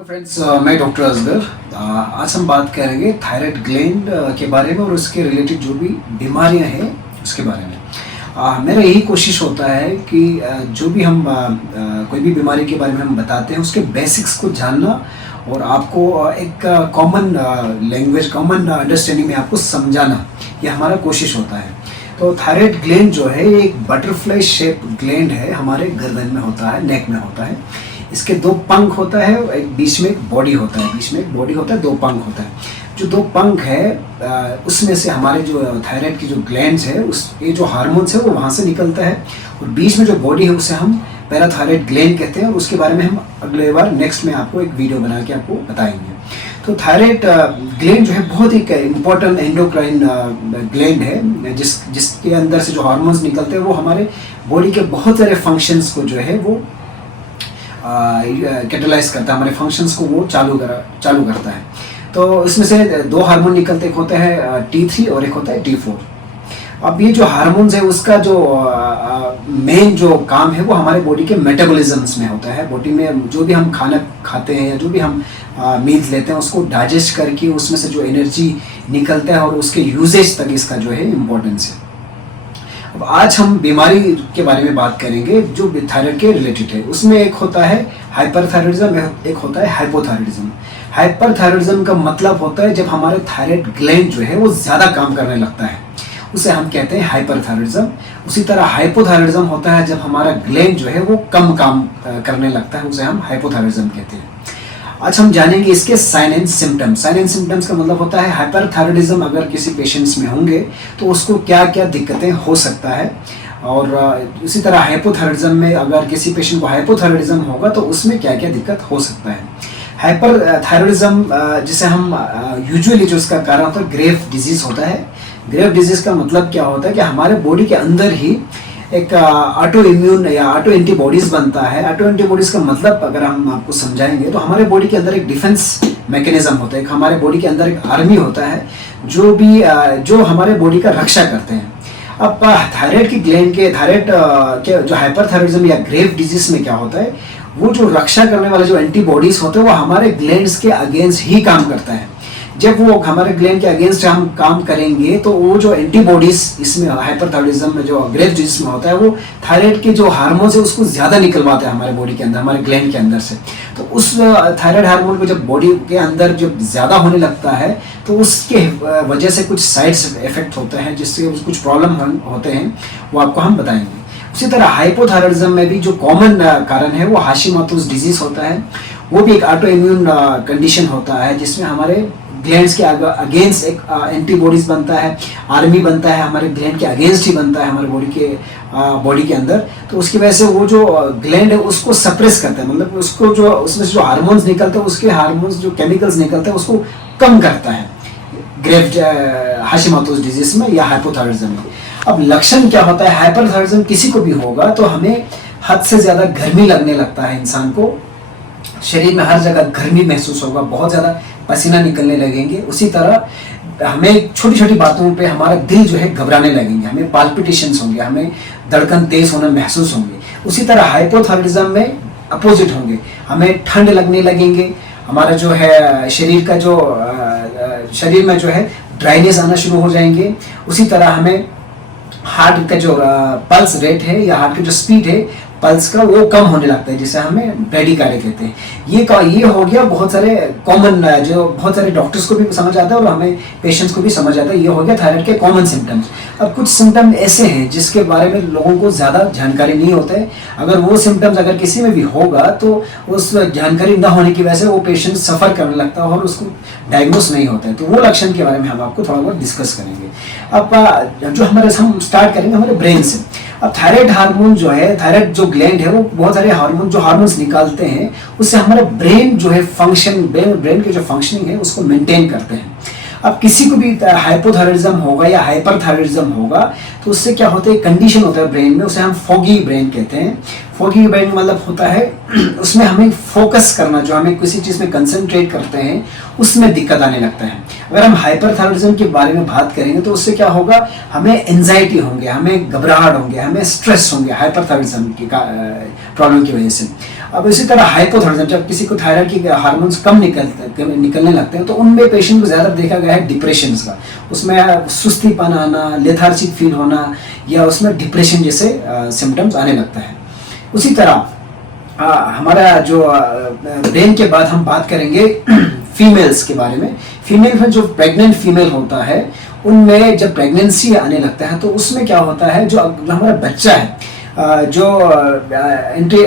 Hello friends, मैं doctor Asghar. आज हम बात करेंगे थायराइड ग्लैंड के बारे में और उसके रिलेटेड जो भी बीमारियां हैं उसके बारे में। मेरा यही कोशिश होता है कि जो भी हम कोई भी बीमारी के बारे में हम बताते हैं उसके बेसिक्स को जानना और आपको एक कॉमन लैंग्वेज, कॉमन अंडरस्टैंडिंग में आपको समझाना, ये हमारा कोशिश होता है। तो थायराइड ग्लैंड जो है ये एक बटरफ्लाई शेप ग्लैंड है, हमारे गर्दन में होता है, नेक में होता है। इसके दो पंख होता है, एक बीच में एक बॉडी होता है, बीच में एक बॉडी होता है, दो पंख होता है। जो दो पंख है उसमें से हमारे जो थायराइड की जो ग्लैंड्स है, उस ये जो हार्मोन्स है वो वहाँ से निकलता है और बीच में जो बॉडी है उसे हम पैराथायराइड ग्लैंड कहते हैं और उसके बारे में हम अगले बार नेक्स्ट में आपको एक वीडियो बना के आपको बताएंगे। तो थायराइड ग्लैंड जो है बहुत ही इम्पोर्टेंट एंडोक्राइन ग्लैंड है, जिसके अंदर से जो हार्मोन्स निकलते हैं वो हमारे बॉडी के बहुत सारे फंक्शंस को जो है वो कैटलाइज करता है, हमारे फंक्शंस को वो चालू करता है। तो इसमें से दो हार्मोन निकलते, एक होता है T3 और एक होता है T4। अब ये जो हार्मोन्स है उसका जो मेन जो काम है वो हमारे बॉडी के मेटाबॉलिज्म्स में होता है। बॉडी में जो भी हम खाना खाते हैं या जो भी हम मील्स लेते हैं उसको डाइजेस्ट करके उसमें से जो एनर्जी निकलता है और उसके यूजेज तक इसका जो है इम्पोर्टेंस है। अब आज हम बीमारी के बारे में बात करेंगे जो थायराइड के रिलेटेड है। उसमें एक होता है हाइपरथायराइडिज्म, एक होता है हाइपोथायराइडिज्म। हाइपरथायराइडिज्म का मतलब होता है जब हमारे थायराइड ग्लैंड जो है वो ज़्यादा काम करने लगता है, उसे हम कहते हैं हाइपरथायराइडिज्म। उसी तरह हाइपोथायराइडिज्म होता है जब हमारा ग्लैंड जो है वो कम काम करने लगता है, उसे हम हाइपोथायराइडिज्म कहते हैं। आज हम जानेंगे इसके sign and symptoms. Sign and symptoms का मतलब होता है हाइपरथायराइडिज्म अगर किसी पेशेंट्स में होंगे तो उसको क्या क्या दिक्कतें हो सकता है, और इसी तरह हाइपोथायराइडिज्म में अगर किसी पेशेंट को हाइपोथायराइडिज्म होगा तो उसमें क्या क्या दिक्कत हो सकता है। हाइपरथायराइडिज्म जिसे हम यूजुअली जो इसका कारण होता है ग्रेव डिजीज होता है। ग्रेव डिजीज का मतलब क्या होता है कि हमारे बॉडी के अंदर ही एक ऑटो इम्यून या ऑटो एंटीबॉडीज बनता है। ऑटो एंटीबॉडीज का मतलब अगर हम आपको समझाएंगे तो हमारे बॉडी के अंदर एक डिफेंस मैकेनिज्म होता है, हमारे बॉडी के अंदर एक आर्मी होता है जो हमारे बॉडी का रक्षा करते हैं। अब थायराइड की ग्लैंड के के जो हाइपरथायराइडिज्म या ग्रेव डिजीज में क्या होता है, वो जो रक्षा करने वाले जो एंटीबॉडीज होते हैं वो हमारे ग्लैंड्स के अगेंस्ट ही काम करता है। जब वो हमारे ग्लैंड के अगेंस्ट हम काम करेंगे तो वो जो एंटीबॉडीज इसमें हाइपरथायराइडिज्म में जो ग्रेव डिजीज में होता है वो थायराइड के जो हार्मोन्स है उसको ज़्यादा निकलवाता है हमारे बॉडी के अंदर, हमारे ग्लैंड के अंदर से। तो उस थायराइड हार्मोन को जब बॉडी के अंदर जब ज़्यादा होने लगता है तो उसके वजह से कुछ साइड इफेक्ट होते हैं, जिससे कुछ प्रॉब्लम होते हैं, वो आपको हम बताएंगे। उसी तरह हाइपोथायराइडिज्म में भी जो कॉमन कारण है वो हाशिमोटोस डिजीज होता है। वो भी एक ऑटो इम्यून कंडीशन होता है जिसमें हमारे ग्लैंड्स के अगेंस्ट एक एंटीबॉडीज बनता है, आर्मी बनता है, हमारे ग्लैंड के अगेंस्ट ही बनता है हमारे बॉडी के अंदर। तो उसकी वजह से वो जो ग्लैंड है उसको सप्रेस करता है, मतलब उसको जो उसमें से जो हार्मोन्स निकलते हैं उसके हार्मोन्स जो केमिकल्स निकलते हैं उसको कम करता है ग्रेव हाशिमोटोस डिजीज में या हाइपोथायराइडिज्म में। अब लक्षण क्या होता है, हाइपरथायराइडिज्म किसी को भी होगा तो हमें हद से ज़्यादा गर्मी लगने लगता है, इंसान को शरीर में हर जगह गर्मी महसूस होगा, बहुत ज़्यादा पसीना निकलने लगेंगे। उसी तरह हमें छोटी छोटी बातों पे हमारा दिल जो है घबराने लगेंगे, हमें पाल्पिटेशंस होंगे, हमें धड़कन तेज होना महसूस होंगे। उसी तरह हाइपोथायराइडिज्म में अपोजिट होंगे, हमें ठंड लगने लगेंगे, हमारा जो है शरीर में जो है ड्राइनेस आना शुरू हो जाएंगे। उसी तरह हमें हार्ट का जो पल्स रेट है या हार्ट की जो स्पीड है पल्स का वो कम होने लगता है, जिसे हमें ब्रेडिकार्डिया कहते हैं। ये हो गया बहुत सारे कॉमन, जो बहुत सारे डॉक्टर्स को भी समझ आता है और हमें पेशेंट्स को भी समझ आता है। ये हो गया थायराइड के कॉमन सिम्टम्स। अब कुछ सिम्टम ऐसे हैं जिसके बारे में लोगों को ज़्यादा जानकारी नहीं होता है। अगर वो सिम्टम्स अगर किसी में भी होगा तो उस जानकारी न होने की वजह से वो पेशेंट सफ़र करने लगता है और उसको डायग्नोस नहीं होता है। तो वो लक्षण के बारे में हम आपको थोड़ा बहुत डिस्कस करेंगे। अब जो हम स्टार्ट करेंगे हमारे ब्रेन से। अब थायराइड हार्मोन जो है, थायराइड जो ग्लैंड है वो बहुत सारे हार्मोन्स निकालते हैं, उससे हमारा ब्रेन जो है ब्रेन के जो फंक्शनिंग है उसको मेंटेन करते हैं। अब किसी को भी हाइपोथायराइडिज्म होगा या हाइपरथायराइडिज्म होगा तो उससे क्या होता है, कंडीशन होता है ब्रेन में, उसे हम फॉगी ब्रेन कहते हैं। फॉगी ब्रेन मतलब होता है उसमें हमें फोकस करना, जो हमें किसी चीज़ में कंसंट्रेट करते हैं उसमें दिक्कत आने लगता है। अगर हम हाइपरथायराइडिज्म के बारे में बात करेंगे तो उससे क्या होगा, हमें एंजाइटी होंगे, हमें घबराहट होंगे, हमें स्ट्रेस होंगे हाइपरथायराइडिज्म की प्रॉब्लम की वजह से। अब इसी तरह हाइपोथायराइडिज्म, जब किसी को थायराइड की हार्मोन्स कम निकलने लगते हैं तो उनमें पेशेंट को ज़्यादा देखा गया है डिप्रेशन का, उसमें सुस्तीपन आना, लेथार्जिक फील होना, या उसमें डिप्रेशन जैसे सिम्टम्स आने लगता है। उसी तरह हमारा जो ब्रेन के बाद हम बात करेंगे फीमेल्स के बारे में। फीमेल में जो प्रेग्नेंट फीमेल होता है उनमें जब प्रेगनेंसी आने लगता है तो उसमें क्या होता है, जो हमारा बच्चा है, जो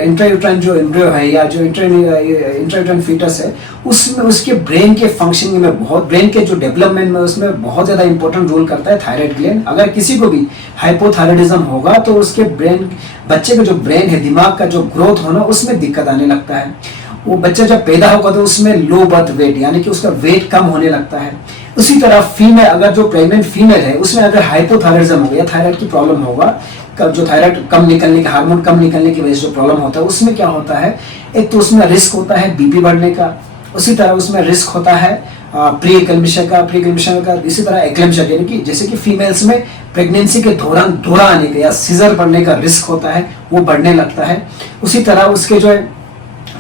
इंट्रायूट्राइन जो एम्ब्रियो है या जो इंट्रायूट्राइन फीटस है, उसमें उसके ब्रेन के फंक्शनिंग में बहुत, ब्रेन के जो डेवलपमेंट में उसमें बहुत ज़्यादा इंपॉर्टेंट रोल करता है थायराइड ग्लैंड। अगर किसी को भी हाइपोथायराइडिज्म होगा तो उसके ब्रेन, बच्चे का जो ब्रेन है, दिमाग का जो ग्रोथ होना, उसमें दिक्कत आने लगता है। वो बच्चा जब पैदा होगा तो उसमें लो बर्थ वेट, यानी कि उसका वेट कम होने लगता है। उसी तरह फीमेल, अगर जो प्रेग्नेंट फीमेल है उसमें अगर हाइपोथायराइडिज्म हो गया, थायराइड की प्रॉब्लम होगा, जो थायराइड कम निकलने के, हार्मोन कम निकलने की वजह से जो प्रॉब्लम होता है, उसमें क्या होता है, एक तो उसमें रिस्क होता है बीपी बढ़ने का, उसी तरह उसमें रिस्क होता है प्री एक्लेम्पशिया का, इसी तरह एक्लेम्पशिया, यानी कि जैसे कि फीमेल्स में प्रेगनेंसी के दौरान दौरा आने का या सीजर पड़ने का रिस्क होता है, वो बढ़ने लगता है। उसी तरह उसके जो है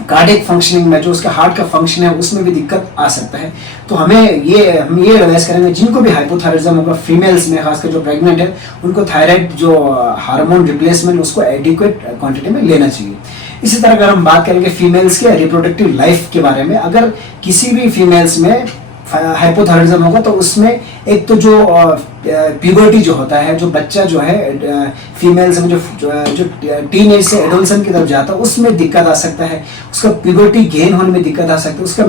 कार्डियक फंक्शनिंग में, जो उसका हार्ट का फंक्शन है, उसमें भी दिक्कत आ सकता है। तो हम ये एडवाइस करेंगे जिनको भी हाइपोथायराइडिज्म होगा, फीमेल्स में खासकर जो प्रेग्नेंट है, उनको थायराइड जो हार्मोन रिप्लेसमेंट उसको एडिक्वेट क्वांटिटी में लेना चाहिए। इसी तरह अगर हम बात करेंगे फीमेल्स के रिप्रोडक्टिव लाइफ के बारे में, अगर किसी भी फीमेल्स में हाइपोथायराइडिज्म होगा तो उसमें एक तो जो प्यूबर्टी जो होता है, जो बच्चा जो है फीमेल्स में जो टीनेज से एडोलसेंट की तरफ जाता है, उसमें दिक्कत आ सकता है, उसका प्यूबर्टी गेन होने में दिक्कत आ सकती है, उसका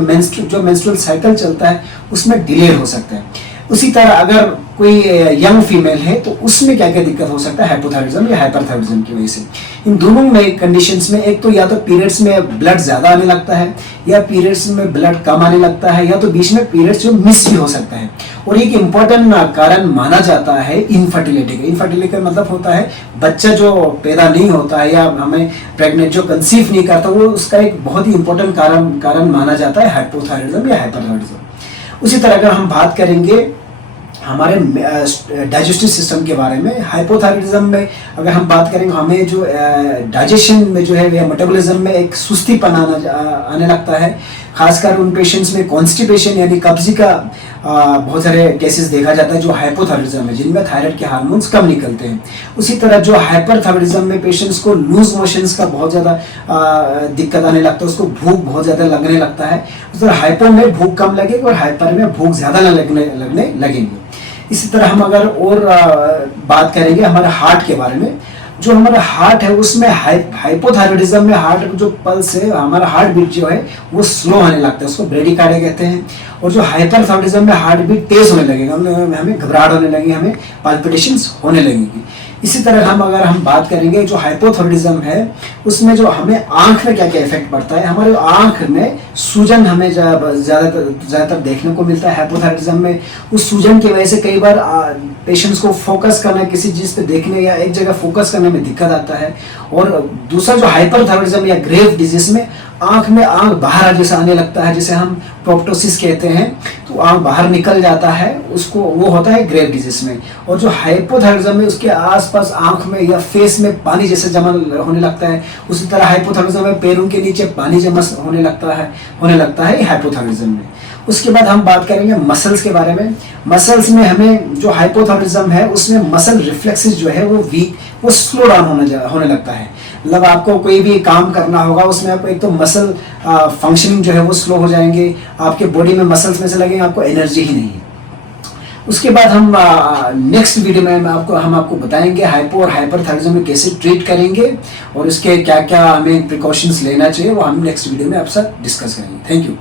जो मेंस्ट्रुअल साइकिल चलता है उसमें डिले हो सकता है। उसी तरह अगर कोई यंग फीमेल है तो उसमें क्या क्या दिक्कत हो सकता है हाइपोथायराइडिज्म या हाइपरथायराइडिज्म की वजह से। इन दोनों में कंडीशंस में एक तो या तो पीरियड्स में ब्लड ज़्यादा आने लगता है, या पीरियड्स में ब्लड कम आने लगता है, या तो बीच में पीरियड्स जो मिस भी हो सकता है। और एक इम्पॉर्टेंट कारण माना जाता है इनफर्टिलिटी का। इनफर्टिलिटी का मतलब होता है बच्चा जो पैदा नहीं होता है या हमें प्रेग्नेंट जो कंसीव नहीं करता, वो उसका एक बहुत ही इंपॉर्टेंट कारण माना जाता है हाइपोथायराइडिज्म या हाइपरथायराइडिज्म। उसी तरह अगर हम बात करेंगे हमारे डाइजेस्टिव सिस्टम के बारे में, हाइपोथायराइडिज्म में अगर हम बात करेंगे, हमें जो डाइजेशन में जो है मेटाबॉलिज्म में एक सुस्तीपन आने लगता है। खासकर उन पेशेंट्स में कॉन्स्टिपेशन यानी कब्जी का बहुत सारे केसेस देखा जाता है जो हाइपोथायराइडिज्म है, जिनमें थायराइड के हार्मोन्स कम निकलते हैं। उसी तरह जो हाइपरथायराइडिज्म में पेशेंट्स को लूज मोशंस का बहुत ज़्यादा दिक्कत आने लगता है, उसको भूख बहुत ज़्यादा लगने लगता है। उस तरह हाइपो में भूख कम लगेगी और हाइपर में भूख ज़्यादा लगने लगेंगे। इसी तरह हम अगर और बात करेंगे हमारे हार्ट के बारे में, जो हमारा हार्ट है उसमें हाइपोथायराइडिज्म में हार्ट जो पल्स है, हमारा हार्ट बीट जो है वो स्लो होने लगता है, उसको ब्रेडिकार्डिया कहते हैं। और जो हाइपरथायराइडिज्म में हार्ट बीट तेज होने लगेगा, हमें घबराहट होने लगेगी, हमें पाल्पिटेशंस होने लगेगी। इसी तरह अगर हम बात करेंगे जो हाइपोथायराइडिज्म है उसमें जो हमें आंख में क्या क्या इफेक्ट पड़ता है, हमारे आंख में सूजन हमें ज़्यादातर देखने को मिलता है हाइपोथायराइडिज्म में। उस सूजन की वजह से कई बार पेशेंट्स को फोकस करना, किसी चीज़ पे देखने या एक जगह फोकस करने में दिक्कत आता है। और दूसरा जो हाइपरथायराइडिज्म या ग्रेव डिजीज में आंख बाहर जैसा आने लगता है, जिसे हम प्रोप्टोसिस कहते हैं, तो आंख बाहर निकल जाता है, उसको वो होता है ग्रेव डिजीज में। और जो हाइपोथायराइडिज्म में उसके आसपास आंख में या फेस में पानी जैसे जमा होने लगता है। उसी तरह हाइपोथायराइडिज्म में पैरों के नीचे पानी जमा होने लगता है हाइपोथायराइडिज्म में। उसके बाद हम बात करेंगे मसल्स के बारे में। मसल्स में हमें जो हाइपोथायराइडिज्म है उसमें मसल रिफ्लेक्सेस जो है वो स्लो डाउन होने लगता है। मतलब आपको कोई भी काम करना होगा उसमें आपको एक तो मसल फंक्शनिंग जो है वो स्लो हो जाएंगे, आपके बॉडी में मसल्स में से लगेंगे, आपको एनर्जी ही नहीं है। उसके बाद हम नेक्स्ट वीडियो में हम आपको बताएंगे हाइपो और हाइपरथायराइडिज्म में कैसे ट्रीट करेंगे और उसके क्या क्या हमें प्रिकॉशंस लेना चाहिए, वो हम नेक्स्ट वीडियो में आपसे डिस्कस करेंगे। Thank you.